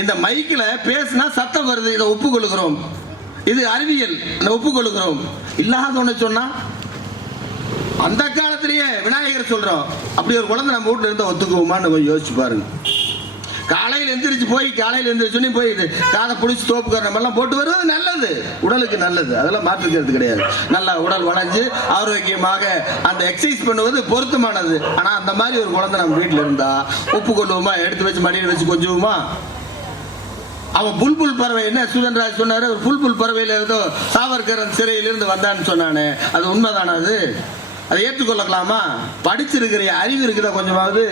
இந்த மைக்கில் பேசினா சத்தம் வருது இதை ஒப்புக்கொள்கிறோம் இது அறிவியல் இந்த ஒப்புக்கொள்கிறோம் இல்லாத ஒன்று சொன்னா அந்த காலத்திலேயே விநாயகர் சொல்றோம் அப்படி ஒரு குழந்தை நம்ம வீட்டில் இருந்தால் ஒத்துக்குவோமான்னு கொஞ்சம் யோசிச்சு பாருங்க. காலையில் எந்திரிச்சு போய் காலையில் எந்திரிச்சு போய் இது காதை பிடிச்சி தோப்புக்கிற நம்ம எல்லாம் போட்டு வருவது நல்லது. உடலுக்கு நல்லது. அதெல்லாம் மாற்றுக்கிறது கிடையாது. நல்லா உடல் வளைஞ்சு ஆரோக்கியமாக அந்த எக்ஸசைஸ் பண்ணுவது பொருத்தமானது. ஆனால் அந்த மாதிரி ஒரு குழந்தை நம்ம வீட்டில் இருந்தால் உப்பு கொள்ளுவோமா எடுத்து வச்சு மடியில் வச்சு கொஞ்சுவோமா? அவன் புல்புல் பறவை என்ன சுதன்ராஜ் சொன்னாரு? ஒரு புல்புல் பறவையில இருந்தோ சாவர்கரன் சிறையிலிருந்து வந்தான்னு சொன்னானே. அது உண்மைதானா அது? அதை ஏற்றுக்கொள்ளலாமா படிச்சிருக்கிற அறிவு இருக்குதா கொஞ்சமாவது?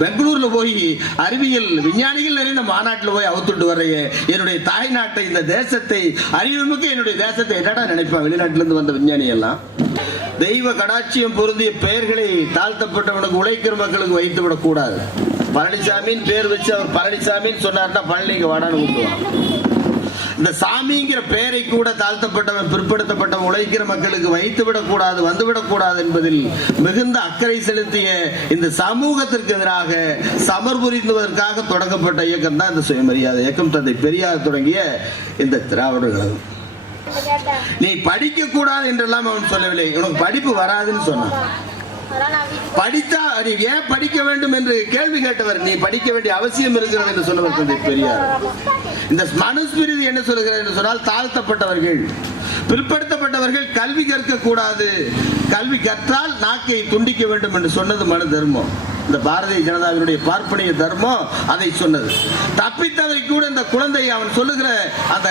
பெங்களூர்ல போய் அறிவியல் விஞ்ஞானிகள் நிறைந்த மாநாட்டில் போய் அவுத்துட்டு வர்றையே என்னுடைய தாய் நாட்டை இந்த தேசத்தை அறிவுமிக்க என்னுடைய தேசத்தை என்னடா நினைப்பான் வெளிநாட்டிலிருந்து வந்த விஞ்ஞானி எல்லாம் தெய்வ கடாட்சியம் பொருந்திய பெயர்களை தாழ்த்தப்பட்டவனுக்கு உழைக்கிற மக்களுக்கு வைத்து விடக்கூடாது பழனிசாமின்னு பேர் வச்சு அவர் பழனிசாமின்னு சொன்னார்னா பழனிக்கு வாடான்னு கூப்பிடுவான் இந்த சாமிங்கிற பெயரை கூட தாழ்த்தப்பட்டவன் பிற்படுத்தப்பட்டவன் உழைக்கிற மக்களுக்கு வைத்து விடக்கூடாது வந்துவிடக்கூடாது என்பதில் மிகுந்த அக்கறை செலுத்திய இந்த சமூகத்திற்கு எதிராக சமர் புரிந்துவதற்காக தொடங்கப்பட்ட இயக்கம் தான் இந்த சுயமரியாதை இயக்கம். தந்தை பெரியார் தொடங்கிய இந்த திராவிடர் கழகம். நீ படிக்க கூடாது என்றெல்லாம் அவன் சொல்லவில்லை. உனக்கு படிப்பு வராதுன்னு சொன்னான். படித்தா நீ ஏன் படிக்க வேண்டும் என்று கேள்வி கேட்டவர் நீ படிக்க வேண்டிய அவசியம் இருக்கிறது என்று சொன்னவர் தந்தை பெரியார். இந்த மனுஸ்மிருதி என்ன சொல்லுகிறது என்று சொன்னால் தாழ்த்தப்பட்டவர்கள் பிற்படுத்தப்பட்டவர்கள் கல்வி கற்க கூடாது கல்வி கற்றால் நாக்கை துண்டிக்க வேண்டும் என்று சொன்னது மனு தர்மம். இந்த பாரதிய ஜனதாவினுடைய பார்ப்பனிய தர்மம் அதை சொன்னது. தப்பித்தவரை கூட இந்த குழந்தை அவன் சொல்லுகிற அந்த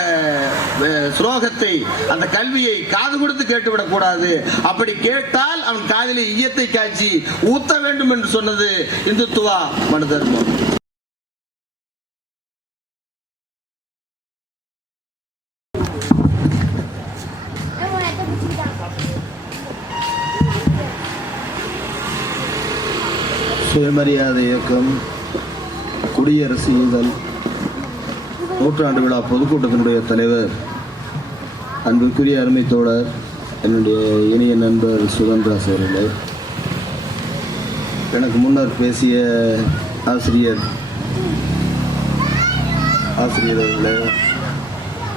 ஸ்லோகத்தை அந்த கல்வியை காது கொடுத்து கேட்டுவிடக் கூடாது அப்படி கேட்டால் அவன் காதிலே ஈயத்தை காய்ச்சி ஊத்த வேண்டும் என்று சொன்னது இந்துத்துவா மனு தர்மம். சுயமரியாதை இயக்கம் குடியரசு இதழ் நூற்றாண்டு விழா பொதுக்கூட்டத்தினுடைய தலைவர் அன்புக்குரிய அருமை தோழர் என்னுடைய இனிய நண்பர் சுதந்திராஸ் அவர்களே. எனக்கு முன்னர் பேசிய ஆசிரியர் ஆசிரியர் அவர்களே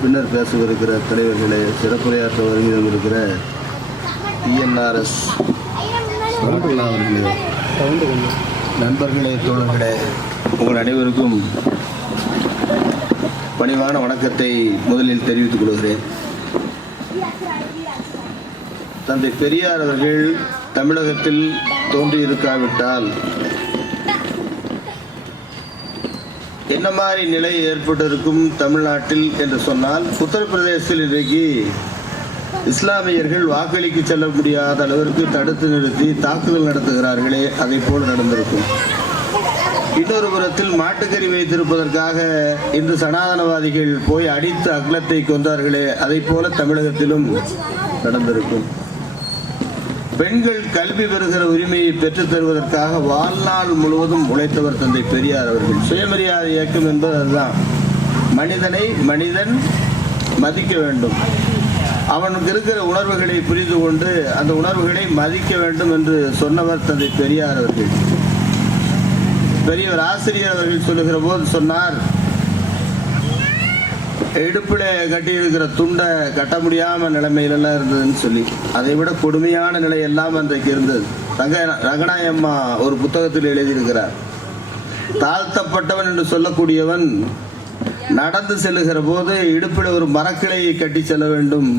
பின்னர் பேசவிருக்கிற தலைவர்களே சிறப்புரையாற்ற வருகிறவங்க இருக்கிற இஎன்ஆர்எஸ் அவர்களே. நண்பர்களே தோழர்களே உங்கள் அனைவருக்கும் பணிவான வணக்கத்தை முதலில் தெரிவித்துக் கொள்கிறேன். தந்தை பெரியார் அவர்கள் தமிழகத்தில் தோன்றியிருக்காவிட்டால் என்ன மாதிரி நிலை ஏற்பட்டிருக்கும் தமிழ்நாட்டில் என்று சொன்னால் உத்தரப்பிரதேசத்தில் இன்றைக்கு இஸ்லாமியர்கள் வாக்களிக்க செல்ல முடியாத அளவிற்கு தடுத்து நிறுத்தி தாக்குதல் நடத்துகிறார்களே அதை போல் நடந்திருக்கும். இன்னொரு புறத்தில் மாட்டுக்கறி வைத்திருப்பதற்காக இன்று சனாதனவாதிகள் போய் அடித்து அக்லத்தை கொண்டார்களே அதை போல தமிழகத்திலும் நடந்திருக்கும். பெண்கள் கல்வி பெறுகிற உரிமையை பெற்றுத் தருவதற்காக வாழ்நாள் முழுவதும் உழைத்தவர் தந்தை பெரியார் அவர்கள். சுயமரியாதை இயக்கம் என்பது அதுதான் மனிதனை மனிதன் மதிக்க வேண்டும். அவனுக்கு இருக்கிற உணர்வுகளை புரிந்து கொண்டு அந்த உணர்வுகளை மதிக்க வேண்டும் என்று சொன்னவர் தந்தை பெரியார் அவர்கள். பெரியவர் ஆசிரியர் அவர்கள் சொல்லுகிற போது சொன்னார் இடுப்பில் கட்டியிருக்கிற துண்டை கட்ட முடியாம நிலைமையிலெல்லாம் இருந்ததுன்னு சொல்லி. அதை விட கொடுமையான நிலை எல்லாம் அன்றைக்கு இருந்தது. ரங்க ரங்கநாயம்மா ஒரு புத்தகத்தில் எழுதியிருக்கிறார் தாழ்த்தப்பட்டவன் என்று சொல்லக்கூடியவன் நடந்து செல்லுகிற போது இடுப்பில் ஒரு மரக்கிளையை கட்டி செல்ல வேண்டும்.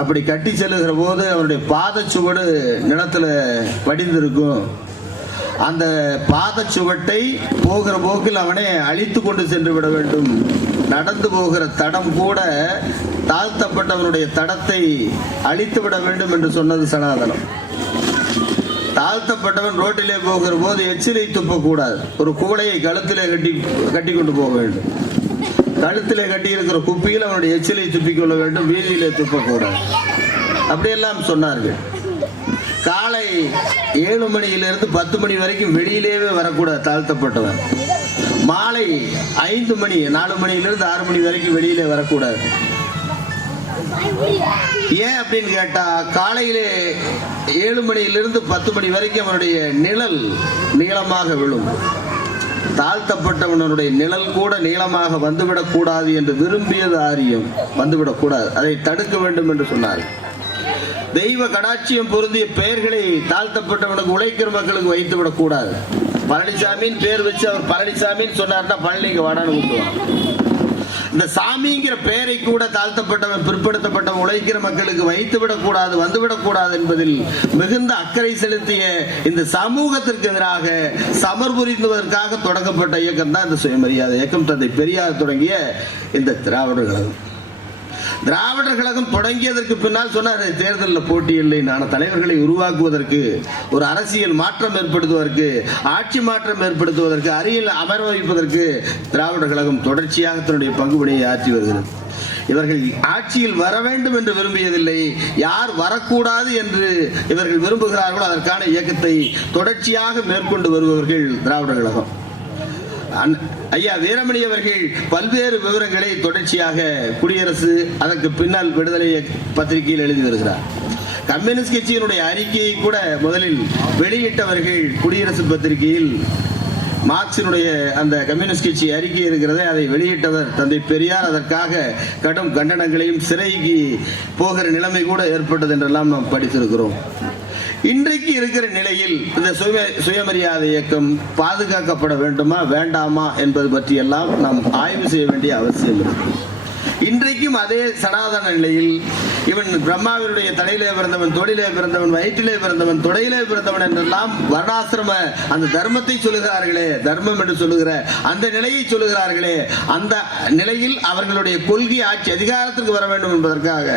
அப்படி கட்டி செல்லுகிற போது அவனுடைய பாதச்சுவடு நிலத்தில் படிந்திருக்கும் அந்த பாதச்சுவட்டை போகிற போக்கில் அவனை அழித்து கொண்டு சென்று விட வேண்டும். நடந்து போகிற தடம் கூட தாழ்த்தப்பட்டவனுடைய தடத்தை அழித்து விட வேண்டும் என்று சொன்னது சனாதனம். தாழ்த்தப்பட்டவன் ரோட்டிலே போகிற போது எச்சிலை துப்பக்கூடாது. ஒரு கூடையை கழுத்திலே கட்டி கட்டி கொண்டு போக வேண்டும். கழுத்திலே கட்டி இருக்கிற குப்பியில் அவனுடைய எச்சிலை துப்பிக்கொள்ள வேண்டும் வீதியிலே துப்பக்கூடாது. அப்படியெல்லாம் சொன்னார்கள். காலை ஏழு மணியிலிருந்து பத்து மணி வரைக்கும் வெளியிலேயே வரக்கூடாது தாழ்த்தப்பட்டவன். மாலை ஐந்து மணி நாலு மணியிலிருந்து ஆறு மணி வரைக்கும் வெளியிலே வரக்கூடாது. ஏன் அப்படின்னு கேட்டா காலையிலே ஏழு மணியிலிருந்து பத்து மணி வரைக்கும் அவனுடைய நிழல் நீளமாக விழும். தாழ்த்தப்பட்டவனுடைய நிழல் கூட நீளமாக வந்துவிடக் கூடாது என்று விரும்பியது ஆரியம். வந்துவிடக் கூடாது. அதை தடுக்க வேண்டும் என்று சொன்னார். தெய்வ கடாட்சியம் பொருந்திய பெயர்களை தாழ்த்தப்பட்டவனுக்கு உழைக்கிற மக்களுக்கு வைத்து விடக் கூடாது. பழனிசாமின்னு பேர் வச்சு அவர் பழனிசாமின்னு சொன்னார்னா பழனிக்கு வாடான்னு கூப்பிடுவான் இந்த சாமிங்கிற பெயரை கூட தாழ்த்தப்பட்டவன் பிற்படுத்தப்பட்டவன் உழைக்கிற மக்களுக்கு வைத்து விடக்கூடாது வந்துவிடக்கூடாது என்பதில் மிகுந்த அக்கறை செலுத்திய இந்த சமூகத்திற்கு எதிராக சமர் புரிந்துவதற்காக தொடங்கப்பட்ட இயக்கம் தான் இந்த சுயமரியாதை இயக்கம். தந்தை பெரியார் தொடங்கிய இந்த திராவிடர் கழகம் திராவிடர் கழகம் தொடங்கியதற்கு பின்னால் சொன்னார் தேர்தலில் போட்டி இல்லை நான் தலைவர்களை உருவாக்குவதற்கு ஒரு அரசியல் மாற்றம் ஏற்படுத்துவதற்கு ஆட்சி மாற்றம் ஏற்படுத்துவதற்கு அருகில் அமர வைப்பதற்கு திராவிடர் கழகம் தொடர்ச்சியாக தன்னுடைய பங்குபடியை ஆற்றி வருகிறது. இவர்கள் ஆட்சியில் வர வேண்டும் என்று விரும்பியதில்லை யார் வரக்கூடாது என்று இவர்கள் விரும்புகிறார்களோ அதற்கான இயக்கத்தை தொடர்ச்சியாக மேற்கொண்டு வருபவர்கள் திராவிடர் கழகம். ஐயா வீரமணி அவர்கள் பல்வேறு விவரங்களை தொடர்ச்சியாக குடியரசு அதற்கு பின்னால் விடுதலை பத்திரிகையில் எழுதி வருகிறார். கம்யூனிஸ்ட் கட்சியினுடைய அறிக்கையை கூட முதலில் வெளியிட்டவர்கள் குடியரசு பத்திரிகையில் மார்க்சினுடைய அந்த கம்யூனிஸ்ட் கட்சி அறிக்கை இருக்கிறதே அதை வெளியிட்டவர் தந்தை பெரியார். அதற்காக கடும் கண்டனங்களையும் சிறைக்கு போகிற நிலைமை கூட ஏற்பட்டது என்றெல்லாம் நாம் படித்திருக்கிறோம். இன்றைக்கு இருக்கிற நிலையில் இந்த சுய சுயமரியாதை இயக்கம் பாதுகாக்கப்பட வேண்டுமா வேண்டாமா என்பது பற்றியெல்லாம் நாம் ஆய்வு செய்ய வேண்டிய அவசியம் இருக்கு இன்றைக்கும் அதே சனாதன நிலையில் இவன் பிரம்மாவினுடைய தலையிலே பிறந்தவன் தொழிலே பிறந்தவன் வயிற்றிலே பிறந்தவன் தொடையிலே பிறந்தவன் என்றெல்லாம் வர்ணாசிரம அந்த தர்மத்தை சொல்லுகிறார்களே தர்மம் என்று சொல்லுகிற அந்த நிலையை சொல்லுகிறார்களே அந்த நிலையில் அவர்களுடைய கொள்கை ஆட்சி அதிகாரத்திற்கு வர வேண்டும் என்பதற்காக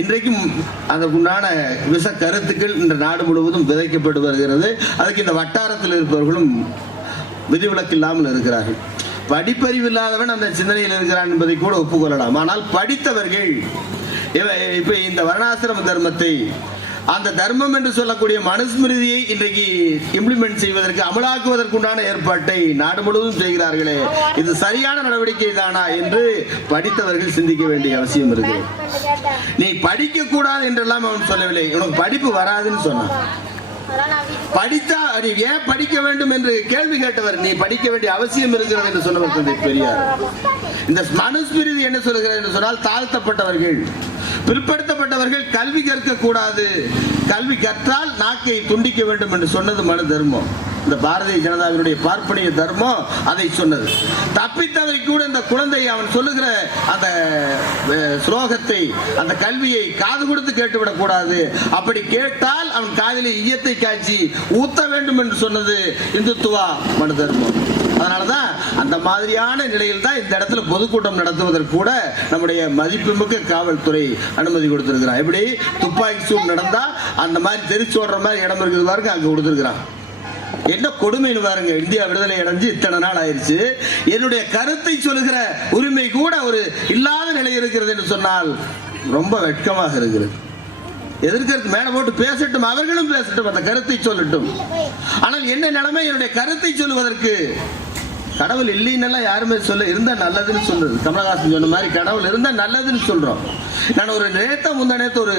இன்றைக்கும் அதற்குண்டான விச கருத்துக்கள் இந்த நாடு முழுவதும் விதைக்கப்பட்டு வருகிறது. அதுக்கு இந்த வட்டாரத்தில் இருப்பவர்களும் விதிவிலக்கு இல்லாமல் இருக்கிறார்கள். படிப்பறிவு இல்லாதவன் அந்த சிந்தனையில் இருக்கிறான் என்பதை கூட ஒப்புக்கொள்ளலாம். ஆனால் படித்தவர்கள் இப்ப இந்த வர்ணாசிரம தர்மத்தை அந்த தர்மம் என்று சொல்லக்கூடிய மனுஸ்மிருதியை இன்றைக்கு இம்ப்ளிமெண்ட் செய்வதற்கு அமலாக்குவதற்குண்டான ஏற்பாட்டை நாடு முழுவதும் செய்கிறார்களே. இது சரியான நடவடிக்கை தானா என்று படித்தவர்கள் சிந்திக்க வேண்டிய அவசியம் இருக்கு நீ படிக்க கூடாது என்றெல்லாம் அவன் சொல்லவில்லை. உனக்கு படிப்பு வராதுன்னு சொன்னான். படித்தா நீ ஏன் படிக்க வேண்டும் என்று கேள்வி கேட்டவர் நீ படிக்க வேண்டிய அவசியம் இருக்கிறது என்று சொன்னவர் பெரியார். இந்த மனுஸ்மிருதி என்ன சொல்கிறது என்று சொன்னால் தாழ்த்தப்பட்டவர்கள். பிற்படுத்தப்பட்டவர்கள் கல்வி கற்க கூடாது கல்வி கற்றால் நாக்கை துண்டிக்க வேண்டும் என்று சொன்னது மனு தர்மம். இந்த பாரதிய ஜனதாவினுடைய பார்ப்பனிய தர்மம் அதை சொன்னது. தப்பித்தவரை கூட இந்த குழந்தை அவன் சொல்லுகிற அந்த ஸ்லோகத்தை அந்த கல்வியை காது கொடுத்து கேட்டுவிடக் கூடாது அப்படி கேட்டால் அவன் காதிலே ஈயத்தை காய்ச்சி ஊத்த வேண்டும் என்று சொன்னது இந்துத்துவா மனு தர்மம். அதனாலதான் அந்த மாதிரியான நிலையில் தான் இந்த இடத்துல பொதுக்கூட்டம் நடத்துவதற்கு கூட நம்முடைய மதிப்புமிக்க காவல்துறை அனுமதி கொடுத்திருக்கிறான் எப்படி? துப்பாக்கி சூடு நடந்தா அந்த மாதிரி தெரிச்சு ஓடுற மாதிரி இடம் இருக்குது பாருங்க அங்கே கொடுத்திருக்கிறான். என்ன கொடுமைன்னு பாருங்க இந்தியா விடுதலை அடைஞ்சு இத்தனை நாள் ஆயிடுச்சு என்னுடைய கருத்தை சொல்லுகிற உரிமை கூட ஒரு இல்லாத நிலை இருக்கிறது என்று சொன்னால் ரொம்ப வெட்கமாக இருக்கிறது. எதிர்க்கிறது மேல போட்டு பேசட்டும் அவர்களும் பேசட்டும் அந்த கருத்தை சொல்லட்டும். ஆனால் என்ன நிலைமை? என்னுடைய கருத்தை சொல்லுவதற்கு கடவுள் இல்லைன்னெல்லாம் யாருமே சொல்ல இருந்தா நல்லதுன்னு சொல்லுது கமலஹாசன் சொன்ன மாதிரி கடவுள் இருந்தா நல்லதுன்னு சொல்றோம். நான் ஒரு நேத்த முந்தா நேத்து ஒரு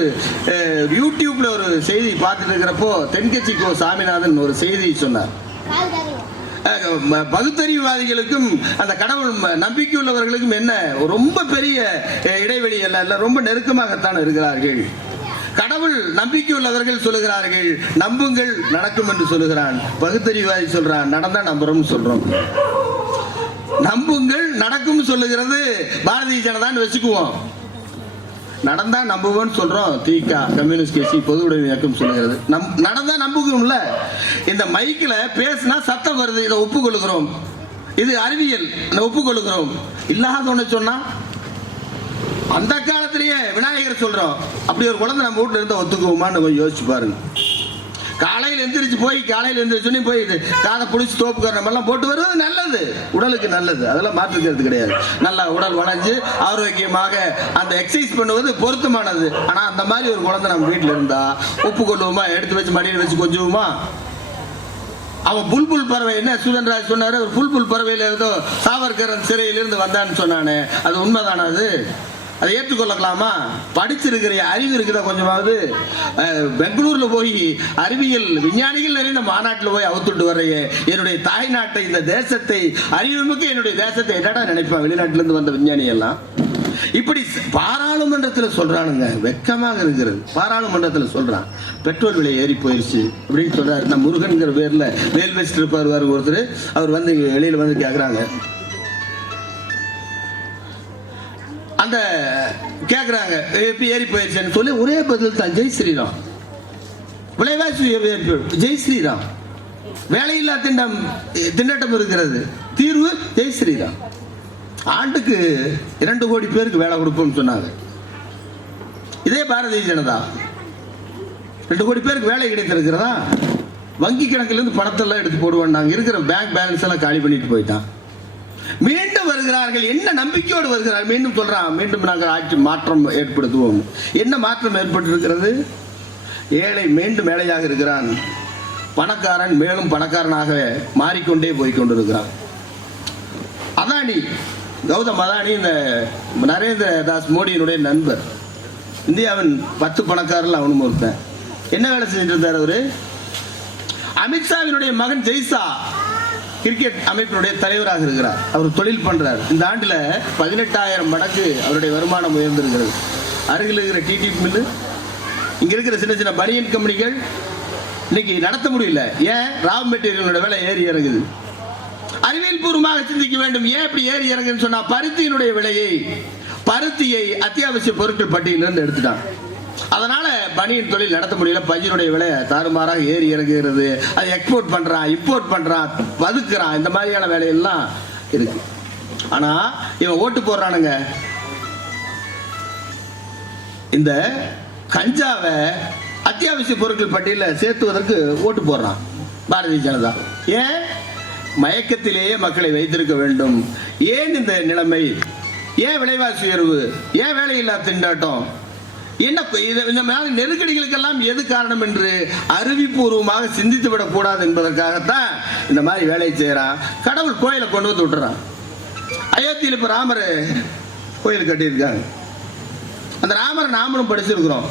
யூடியூப்ல ஒரு செய்தி பார்த்துட்டு இருக்கிறப்போ தென்கட்சி கோ சாமிநாதன் ஒரு செய்தி சொன்னார். பகுத்தறிவுவாதிகளுக்கும் அந்த கடவுள் நம்பிக்கை உள்ளவர்களுக்கும் என்ன ரொம்ப பெரிய இடைவெளி அல்ல இல்லை ரொம்ப நெருக்கமாகத்தான் இருக்கிறார்கள். கடவுள் நம்பிக்கை உள்ளவர்கள் சொல்லுகிறார்கள் நம்புங்கள் நடக்கும் என்று சொல்லுகிறான். பகுத்தறிவாதி சொல்றான் நடந்தா நம்புறோம்னு சொல்றோம். நம்புங்கள் நடக்கும் சொல்லுகிறது பாரதிய ஜனதான்னு வச்சுக்குவோம். நடந்தா நம்புவோம்னு சொல்றோம் தீகா கம்யூனிஸ்ட் கட்சி பொது உடைமை இயக்கம் சொல்லுகிறது. நம் நடந்தா நம்புகிறோம்ல. இந்த மைக்கில் பேசினா சத்தம் வருது இதை ஒப்புக்கொள்கிறோம் இது அறிவியல் இதை ஒப்புக்கொள்கிறோம் இல்லாத ஒன்று சொன்னா அந்த காலத்திலேயே விநாயகர் சொல்றோம். அப்படி ஒரு குழந்தை நம்ம வீட்டுல இருந்தா ஒத்துக்குவோமான்னு கொஞ்சம் யோசிச்சு பாருங்க. காலையில் எந்திரிச்சு போய் காலையில் எந்திரிச்சுன்னு போய் இது காதை பிடிச்சி தோப்புக்கார நம்ம போட்டு வருவது நல்லது. உடலுக்கு நல்லது. அதெல்லாம் மாற்றுக்கிறது கிடையாது. நல்லா உடல் வளைஞ்சு ஆரோக்கியமாக அந்த எக்ஸசைஸ் பண்ணுவது பொருத்தமானது. ஆனால் அந்த மாதிரி ஒரு குழந்தை நம்ம வீட்டில் இருந்தால் உப்பு கொள்ளுவோமா? எடுத்து வச்சு மடியில் வச்சு கொஞ்சுவோமா? அவன் புல்புல் பறவை என்ன? சுதன்ராஜ் சொன்னாரு ஒரு புல்புல் பறவையில இருந்தோ சாவர்கரன் சிறையிலிருந்து வந்தான்னு சொன்னானே. அது உண்மைதானா அது? அதை ஏற்றுக்கொள்ளலாமா? படித்திருக்கிற அறிவு இருக்கிற கொஞ்சமாவது? பெங்களூர்ல போய் அறிவியல் விஞ்ஞானிகள் நிறைந்த மாநாட்டில் போய் அவுத்துட்டு வர்றையே என்னுடைய தாய் நாட்டை இந்த தேசத்தை அறிவுமிக்க என்னுடைய தேசத்தை என்னடா நினைப்பான் வெளிநாட்டிலிருந்து வந்த விஞ்ஞானி எல்லாம். இப்படி பாராளுமன்றத்தில் சொல்றானுங்க. வெக்கமாக இருக்கிறது. பாராளுமன்றத்தில் சொல்றான். பெட்ரோல் விலை ஏறி போயிருச்சு அப்படின்னு சொல்றாரு. நம்ம முருகன்கிற பேர்ல வேல் வச்சுட்டு இருப்பார் ஒருத்தர். அவர் வந்து இங்க வெளியில வந்து கேட்குறாங்க அந்த கேட்குறாங்க எப்படி ஏறி போயிடுச்சேன்னு சொல்லி ஒரே பதில் தான் ஜெய் ஸ்ரீராம். விலைவாசி ஜெய் ஸ்ரீராம். வேலையில்லா திண்டம் திண்டாட்டம் இருக்கிறது. தீர்வு ஜெய் ஸ்ரீராம். ஆண்டுக்கு இரண்டு கோடி பேருக்கு வேலை கொடுப்போம்னு சொன்னாங்க. இதே பாரதிய ஜனதா ரெண்டு கோடி பேருக்கு வேலை கிடைத்திருக்கிறதா? வங்கி கணக்கிலிருந்து பணத்தெல்லாம் எடுத்து போடுவாங்க இருக்கிற பேங்க் பேலன்ஸ் எல்லாம் காலி பண்ணிட்டு போயிட்டான். மீண்டும் வருகிறார்கள். என்ன நம்பிக்கையோடு வருகிறார்கள்? மீண்டும் சொல்றான் மீண்டும் நாங்கள் ஆட்சி மாற்றம் ஏற்படுத்துவோம். என்ன மாற்றம் ஏற்பட்டிருக்கிறது? ஏழை மீண்டும் ஏழையாக இருக்கிறான். பணக்காரன் மேலும் பணக்காரனாக மாறிக்கொண்டே போய் கொண்டிருக்கிறான் அதானி கௌதம் அதானி இந்த நரேந்திர தாஸ் மோடியினுடைய நண்பர். இந்தியாவின் பத்து பணக்காரர்கள் அவனும் ஒருத்தன். என்ன வேலை செஞ்சுட்டு இருந்தார் அவரு? அமித்ஷாவினுடைய மகன் ஜெய்சா கிரிக்கெட் அமைப்பினுடைய தலைவராக இருக்கிறார். அவர் தொழில் பண்றார். இந்த ஆண்டுல பதினெட்டாயிரம் மடங்கு அவருடைய வருமானம் உயர்ந்திருக்கிறது. அருகில் இருக்கிற டிடி மில்லு இங்க இருக்கிற சின்ன சின்ன பனியன் கம்பெனிகள் இன்னைக்கு நடத்த முடியல. ஏன்? ரா மெட்டீரியலோட விலை ஏறி இறங்குது. அறிவியல் பூர்வமாக சிந்திக்க வேண்டும். ஏன் இப்படி ஏறி இறங்குன்னு சொன்னா பருத்தியினுடைய விலையை பருத்தியை அத்தியாவசிய பொருட்கள் பட்டியலிருந்து எடுத்துட்டான் அதனால பனியின் தொழில் நடத்த முடியல. பஞ்சினுடைய விலை தாறுமாறாக ஏறி இறங்குகிறது. அதை எக்ஸ்போர்ட் பண்றான் இம்போர்ட் பண்றான் பதுக்குறான் இந்த மாதிரியான வேலையெல்லாம் இருக்கு. ஆனா இவன் ஓட்டு போடுறானுங்க. இந்த கஞ்சாவை அத்தியாவசிய பொருட்கள் பட்டியலில் சேர்த்துவதற்கு ஓட்டு போடுறான் பாரதிய ஜனதா. ஏன்? மயக்கத்திலேயே மக்களை வைத்திருக்க வேண்டும். ஏன் இந்த நிலைமை? ஏன் விலைவாசி உயர்வு? ஏன் வேலையில்லா திண்டாட்டம்? என்ன இந்த மாதிரி நெருக்கடிகளுக்கெல்லாம் எது காரணம் என்று அறிவிப்பூர்வமாக சிந்தித்து விடக்கூடாது என்பதற்காகத்தான் இந்த மாதிரி வேலையை செய்கிறான் கடவுள் கோயிலை கொண்டு வந்து விட்டுறான். அயோத்தியில் இப்போ ராமர் கோயில் கட்டியிருக்காங்க அந்த ராமரை நாமளும் படிச்சிருக்கிறோம்.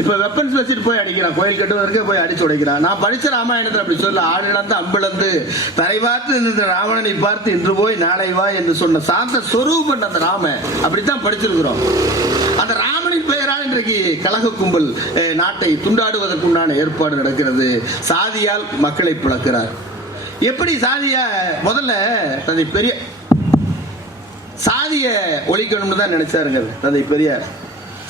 இப்போ வெப்பன்ஸ் வச்சுட்டு போய் அடிக்கிறான். கோயில் கட்டுவதற்கே போய் அடிச்சு உடைக்கிறான். நான் படித்த ராமாயணத்தில் அப்படி சொல்ல ஆடிழந்து அம்பிழந்து தரை பார்த்து இந்த ராவணனை பார்த்து இன்று போய் நாளை வா என்று சொன்ன சாந்த சொரூபன் அந்த ராம அப்படித்தான் படிச்சிருக்கிறோம். அந்த ராம இன்றைக்கு கழக கும்பல் நாட்டை துண்டாடுவதற்குண்டான ஏற்பாடு நடக்கிறது. சாதியால் மக்களை பிளக்கிறார். எப்படி சாதிய முதல்ல தந்தை பெரிய சாதிய ஒழிக்கணும்னு தான் நினைச்சாருங்க தந்தை பெரியார்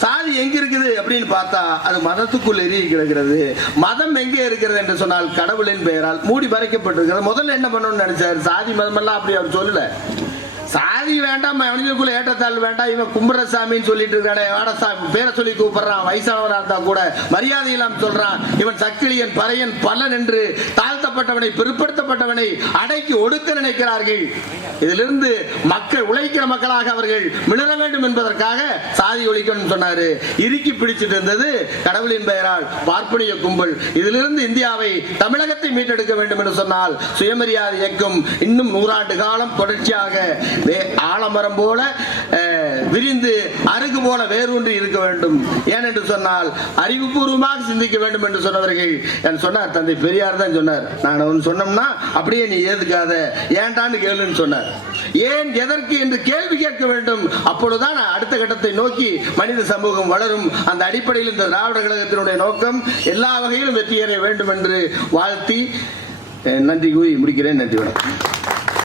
சாதி எங்க இருக்குது அப்படின்னு பார்த்தா அது மதத்துக்குள் எரிய கிடக்கிறது. மதம் எங்கே இருக்கிறது என்று சொன்னால் கடவுளின் பெயரால் மூடி மறைக்கப்பட்டிருக்கிறது. முதல்ல என்ன பண்ணணும்னு நினைச்சாரு? சாதி மதமெல்லாம் அப்படி அவர் சொல்லல. சாதி வேண்டாம் மனிதனுக்குள்ள ஏற்றத்தாழ்வு வேண்டாம் இவன் கும்பரசாமின்னு சொல்லிட்டு இருக்கானே வாடசாமி பேரை சொல்லி கூப்பிடுறான் வயசானவராக இருந்தா கூட மரியாதை இல்லாம சொல்றான் இவன் சக்கிலியன் பறையன் பலன் என்று தாழ்த்தப்பட்டவனை பிற்படுத்தப்பட்டவனை அடக்கி ஒடுக்க நினைக்கிறார்கள். இதிலிருந்து மக்கள் உழைக்கிற மக்களாக அவர்கள் மிளற வேண்டும் என்பதற்காக சாதி ஒழிக்கணும் சொன்னாரு. இறுக்கி பிடிச்சிட்டு இருந்தது கடவுளின் பெயரால் பார்ப்பனிய கும்பல். இதிலிருந்து இந்தியாவை தமிழகத்தை மீட்டெடுக்க வேண்டும் என்று சொன்னால் சுயமரியாதை இயக்கம் இன்னும் நூறாண்டு காலம் தொடர்ச்சியாக ஆலமரம் போல விரிந்து அருகு போல வேரூன்றி இருக்க வேண்டும். ஏனென்று சொன்னால் அறிவுபூர்வமாக சிந்திக்க வேண்டும் என்று சொன்னவர்கள். என் சொன்னார் தந்தை பெரியார் தான் சொன்னார். நான் ஒன்று சொன்னோம்னா அப்படியே நீ ஏதுக்காத ஏன்டான்னு கேளுன்னு சொன்னார். ஏன் எதற்கு என்று கேள்வி கேட்க வேண்டும். அப்பொழுதுதான் அடுத்த கட்டத்தை நோக்கி மனித சமூகம் வளரும். அந்த அடிப்படையில் இந்த திராவிட கழகத்தினுடைய நோக்கம் எல்லா வகையிலும் வெற்றியேற வேண்டும் என்று வாழ்த்தி நன்றி கூறி முடிக்கிறேன். நன்றி வணக்கம்.